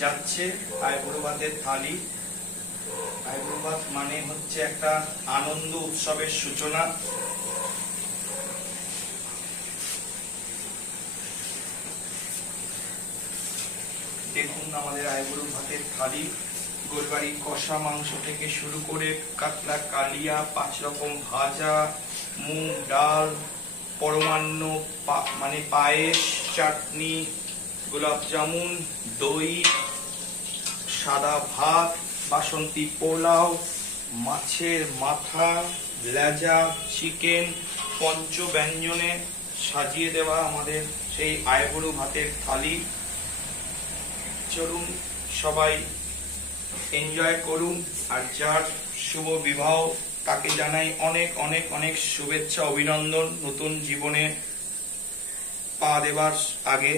যাচ্ছে আইবুড়ো ভাতের থালি। আইবুড়ো ভাত মানে হচ্ছে একটা আনন্দ উৎসবের সূচনা। দেখুন আমাদের আইবুড়ো ভাতের থালি। গোলবাড়ি কষা মাংস থেকে শুরু করে কাতলা কালিয়া, 5 রকম ভাজা, মুগ ডাল, পরমান্ন মানে পায়েস, চাটনি, গোলাপ জামুন, দই, সাদা ভাত, বাসন্তী পোলাও, মাছের মাথা, লেজা, চিকেন, পঞ্চ ব্যঞ্জনে সাজিয়ে দেওয়া আমাদের সেই আইবুড়ো ভাতের থালি। চলুন সবাই এনজয় করুন। আর যার শুভ বিবাহ তাকে জানাই অনেক অনেক অনেক শুভেচ্ছা, অভিনন্দন নতুন জীবনে পা দেবার আগে।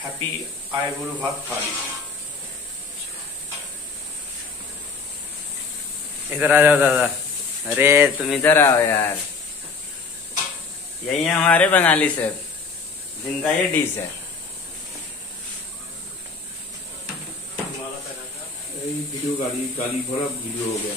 হ্যাপি আইবুড়ো ভাত থাली। इधर आ जाओ दादा। अरे तुम इधर आओ यार, यही है हमारे बंगाली सर जिनका ये डिश है। वीडियो गाली गाली भरा वीडियो हो गया।